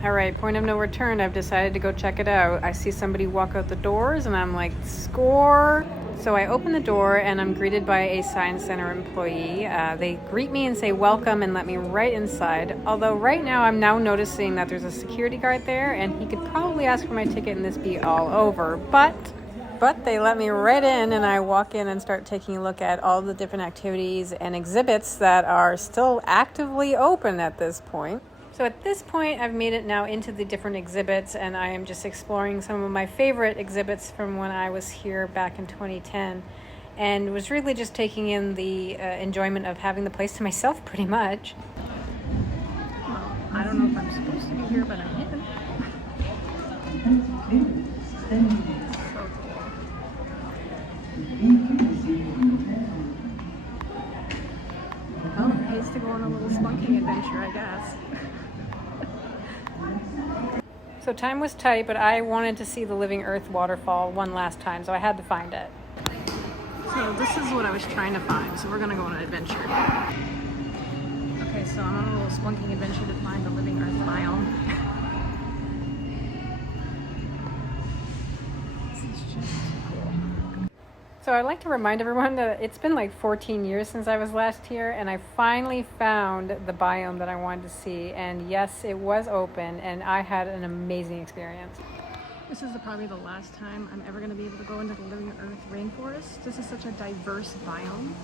All right, point of no return. I've decided to go check it out. I see somebody walk out the doors and I'm like, score. So I open the door and I'm greeted by a Science Center employee. They greet me and say welcome and let me right inside. Although right now I'm now noticing that there's a security guard there and he could probably ask for my ticket and this be all over. But they let me right in, and I walk in and start taking a look at all the different activities and exhibits that are still actively open at this point. So at this point, I've made it now into the different exhibits, and I am just exploring some of my favorite exhibits from when I was here back in 2010, and was really just taking in the enjoyment of having the place to myself pretty much. Well, I don't know if I'm supposed to be here, but I am. Well, it pays to go on a little spunking adventure, I guess. So time was tight, but I wanted to see the Living Earth waterfall one last time, so I had to find it. So this is what I was trying to find, so we're gonna go on an adventure. Okay, so I'm on a little spunking adventure to find the Living Earth biome. This is just cool. So I'd like to remind everyone that it's been like 14 years since I was last here, and I finally found the biome that I wanted to see. And yes, it was open, and I had an amazing experience. This is probably the last time I'm ever going to be able to go into the Living Earth rainforest. This is such a diverse biome.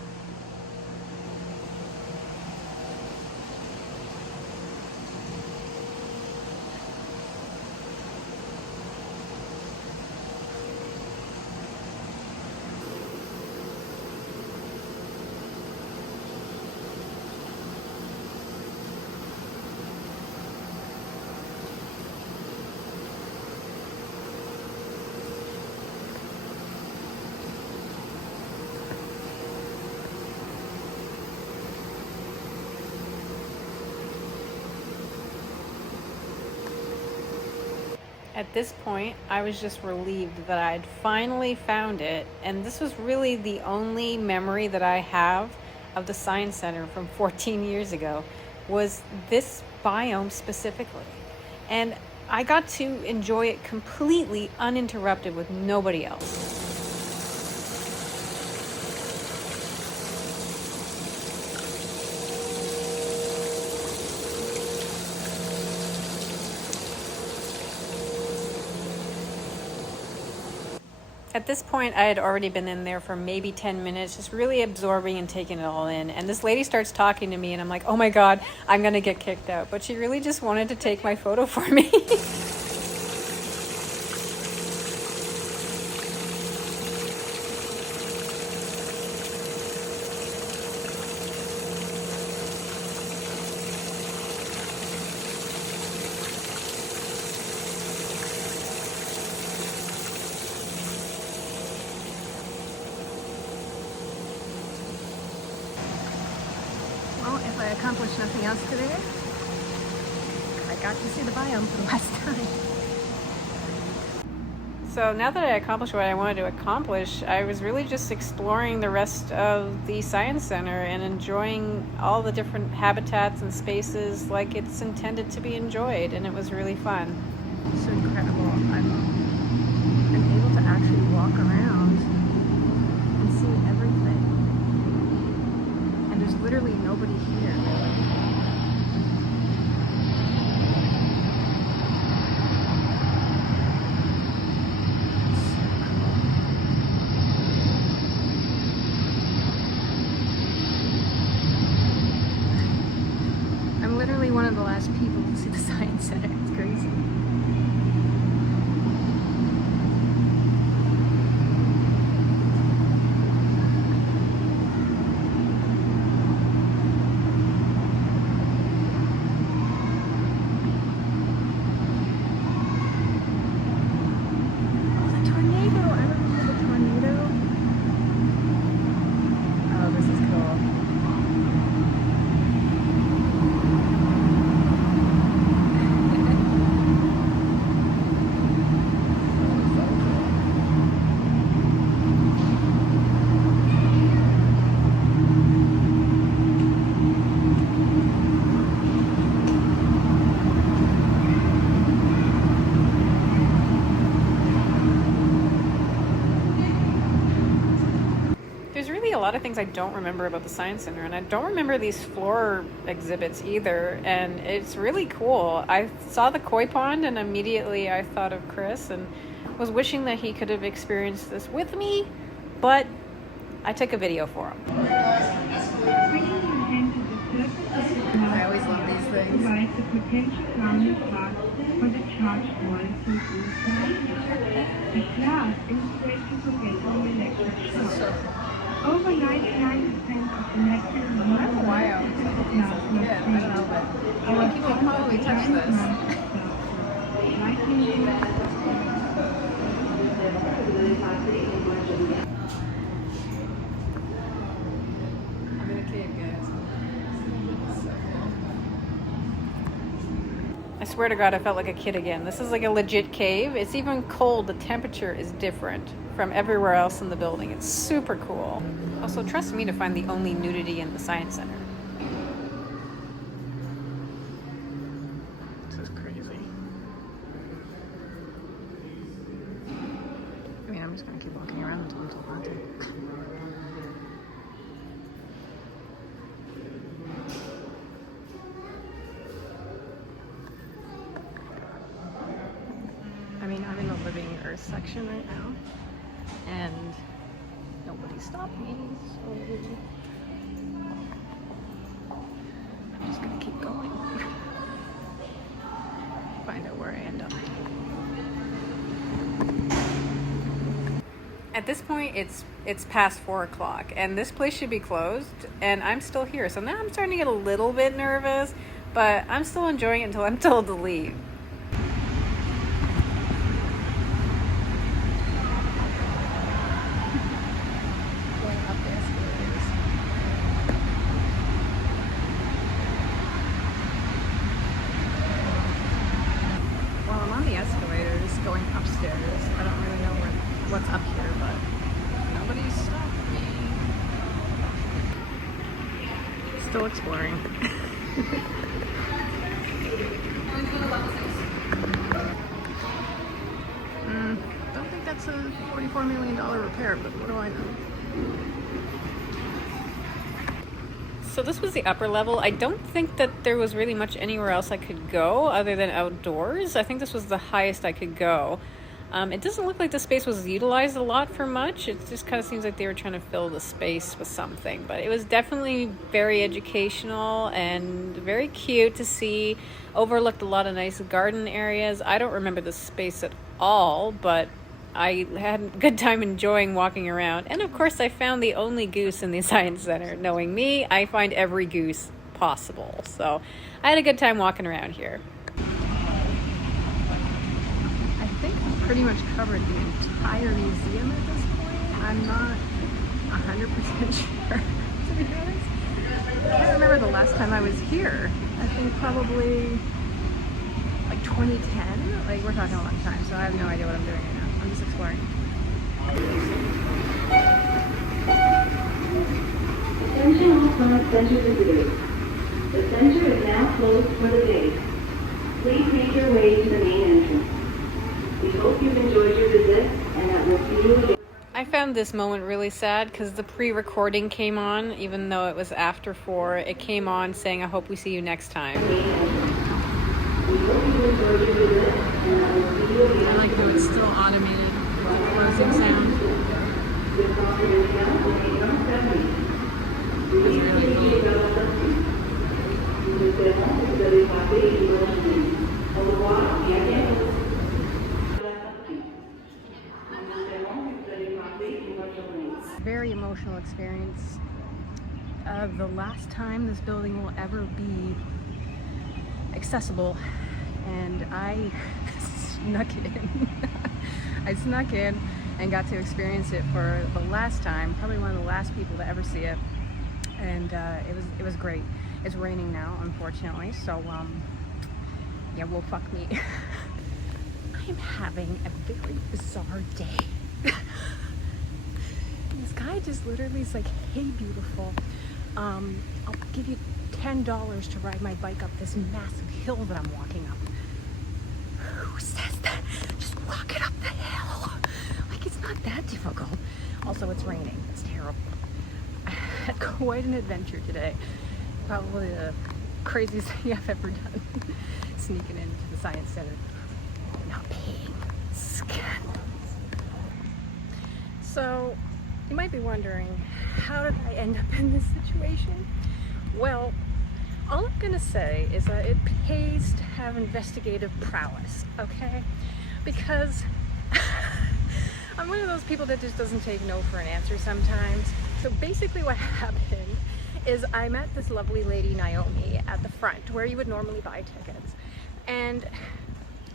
At this point, I was just relieved that I'd finally found it, and this was really the only memory that I have of the Science Center from 14 years ago, was this biome specifically. And I got to enjoy it completely uninterrupted with nobody else. At this point, I had already been in there for maybe 10 minutes, just really absorbing and taking it all in. And this lady starts talking to me, and I'm like, oh my God, I'm going to get kicked out. But she really just wanted to take my photo for me. Well, if I accomplished nothing else today, I got to see the biome for the last time. So now that I accomplished what I wanted to accomplish, I was really just exploring the rest of the Science Center and enjoying all the different habitats and spaces like it's intended to be enjoyed, and it was really fun. It's incredible. I'm able to actually walk around and see everything. And there's literally nobody here. I'm literally one of the last people to see the Science Center. It's crazy. lot of things I don't remember about the Science Center, and I don't remember these floor exhibits either, and it's really cool. I saw the koi pond, and immediately I thought of Chris and was wishing that he could have experienced this with me, but I took a video for him. I always love these things. Provides the potential grounding path for the charged molecules inside. The glass is great to prevent an electric shock. Over 99% of the natural I don't know why I always look at these as a kid. I don't know, but people will probably touch this. I'm in a cave, guys. So cool. I swear to God, I felt like a kid again. This is like a legit cave. It's even cold. The temperature is different from everywhere else in the building. It's super cool. Also, trust me to find the only nudity in the Science Center. This is crazy. I mean, I'm just gonna keep walking around until I'm told not to. I mean, I'm in the Living Earth section right now, and nobody stopped me, so I'm just gonna keep going. Find out where I end up. At this point, it's past 4 o'clock, and this place should be closed, and I'm still here. So now I'm starting to get a little bit nervous, but I'm still enjoying it until I'm told to leave. Going up the escalators. Well, I'm on the escalators going upstairs. I don't really know what's up here, but nobody stopped me. Still exploring. Don't think that's a $44 million repair, but what do I know? So this was the upper level. I don't think that there was really much anywhere else I could go other than outdoors. I think this was the highest I could go. It doesn't look like the space was utilized a lot for much. It just kind of seems like they were trying to fill the space with something. But it was definitely very educational and very cute to see. Overlooked a lot of nice garden areas. I don't remember the space at all, but I had a good time enjoying walking around. And of course, I found the only goose in the Science Center. Knowing me, I find every goose possible. So I had a good time walking around here. I think I've pretty much covered the entire museum at this point. I'm not 100% sure, to be honest. I can't remember the last time I was here. I think probably like 2010. Like, we're talking a long time, so I have no idea what I'm doing right now. I'm just exploring. Attention all Science Center visitors. The center is now closed for the day. Please make your way to the main entrance. We hope you've enjoyed your visit and that we'll see you again. I found this moment really sad because the pre-recording came on, even though it was after 4. It came on saying, "I hope we see you next time." We hope you enjoyed your visit and that we'll see you again. I like how it's still automated closing sound. Your property account will be on 70. It's really cool. Very emotional experience. The last time this building will ever be accessible, and I snuck in. I snuck in and got to experience it for the last time, probably one of the last people to ever see it, and it was great. It's raining now, unfortunately, so yeah, well, fuck me. I'm having a very bizarre day. This guy just literally is like, "Hey, beautiful, I'll give you $10 to ride my bike up this massive hill that I'm walking up." Who says that? Just walk it up the hill. Like, it's not that difficult. Also, it's raining. It's terrible. I quite an adventure today. Probably the craziest thing I've ever done. Sneaking into the Science Center, not paying. Scandalous. So, you might be wondering, how did I end up in this situation? Well, all I'm gonna say is that it pays to have investigative prowess, okay? Because I'm one of those people that just doesn't take no for an answer sometimes. So basically what happened is I met this lovely lady, Naomi, at the front where you would normally buy tickets. And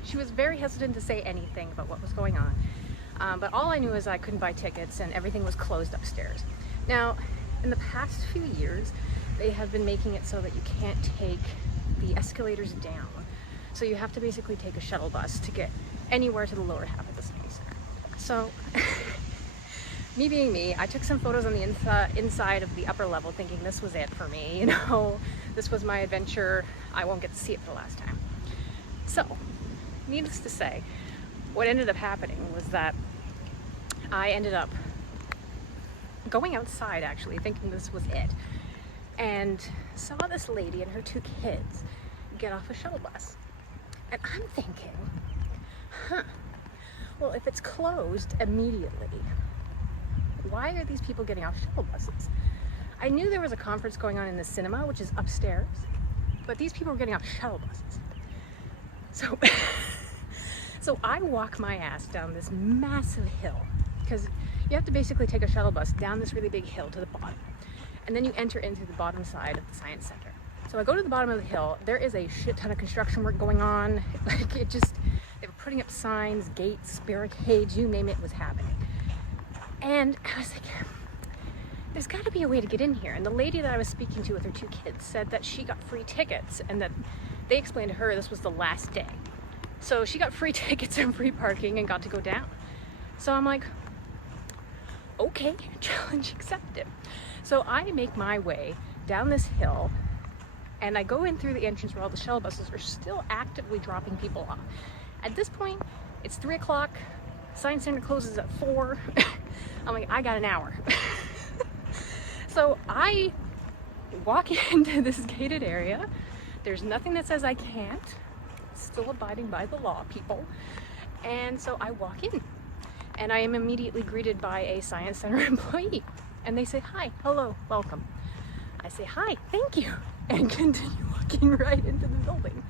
she was very hesitant to say anything about what was going on. But all I knew is I couldn't buy tickets and everything was closed upstairs. Now, in the past few years, they have been making it so that you can't take the escalators down. So you have to basically take a shuttle bus to get anywhere to the lower half of the Science Center. So, me being me, I took some photos on the inside of the upper level thinking this was it for me, you know, this was my adventure, I won't get to see it for the last time. So, needless to say, what ended up happening was that I ended up going outside actually thinking this was it, and saw this lady and her 2 kids get off a shuttle bus. And I'm thinking, well, if it's closed immediately, why are these people getting off shuttle buses? I knew there was a conference going on in the cinema, which is upstairs, but these people were getting off shuttle buses. So I walk my ass down this massive hill, because you have to basically take a shuttle bus down this really big hill to the bottom, and then you enter into the bottom side of the Science Center. So I go to the bottom of the hill, there is a shit ton of construction work going on, like they were putting up signs, gates, barricades, you name it was happening. And I was like, there's got to be a way to get in here. And the lady that I was speaking to with her 2 kids said that she got free tickets and that they explained to her this was the last day. So she got free tickets and free parking and got to go down. So I'm like, okay, challenge accepted. So I make my way down this hill and I go in through the entrance where all the shuttle buses are still actively dropping people off. At this point, it's 3 o'clock, Science Center closes at 4. I'm like, I got an hour. So I walk into this gated area. There's nothing that says I can't. Still abiding by the law, people. And so I walk in and I am immediately greeted by a Science Center employee. And they say, hi, hello, welcome. I say, hi, thank you, and continue walking right into the building.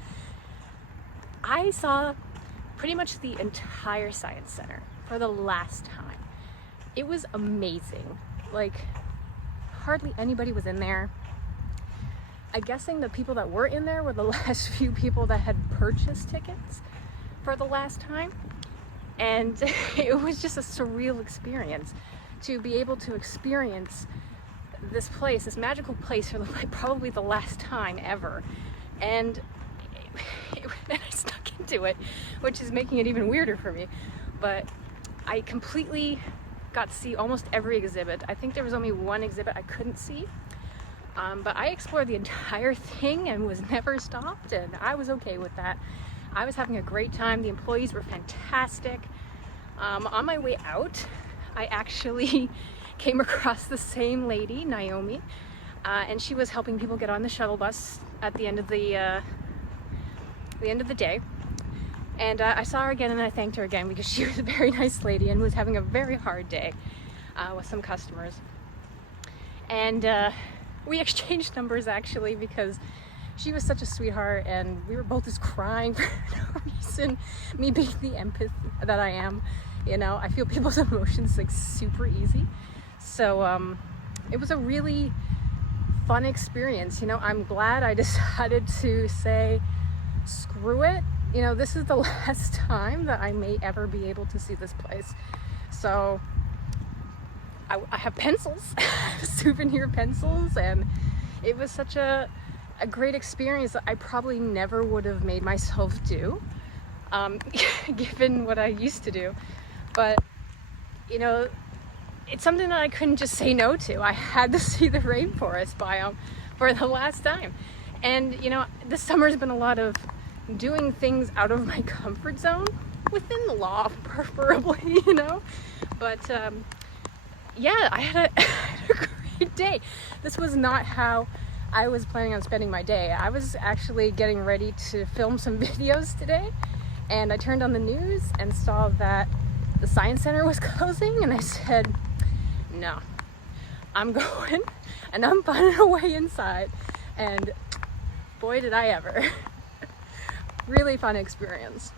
I saw pretty much the entire Science Center for the last time. It was amazing. Like, hardly anybody was in there. I'm guessing the people that were in there were the last few people that had purchased tickets for the last time. And it was just a surreal experience to be able to experience this place, this magical place for probably the last time ever. And I snuck into it, which is making it even weirder for me. But I completely got to see almost every exhibit. I think there was only one exhibit I couldn't see. But I explored the entire thing and was never stopped, and I was okay with that. I was having a great time. The employees were fantastic. On my way out, I actually came across the same lady, Naomi, and she was helping people get on the shuttle bus at the end of the day. And I saw her again and I thanked her again because she was a very nice lady and was having a very hard day with some customers. And we exchanged numbers actually because she was such a sweetheart and we were both just crying for no reason. Me being the empath that I am, you know, I feel people's emotions like super easy. So it was a really fun experience. You know, I'm glad I decided to say, screw it. You know, this is the last time that I may ever be able to see this place. So I have pencils, souvenir pencils, and it was such a great experience that I probably never would have made myself do, given what I used to do. But, you know, it's something that I couldn't just say no to. I had to see the rainforest biome for the last time. And, you know, this summer's been a lot of doing things out of my comfort zone, within the law, preferably, you know. But, yeah, I had a great day. This was not how I was planning on spending my day. I was actually getting ready to film some videos today, and I turned on the news and saw that the Science Center was closing, and I said, no, I'm going, and I'm finding a way inside, and boy did I ever. Really fun experience.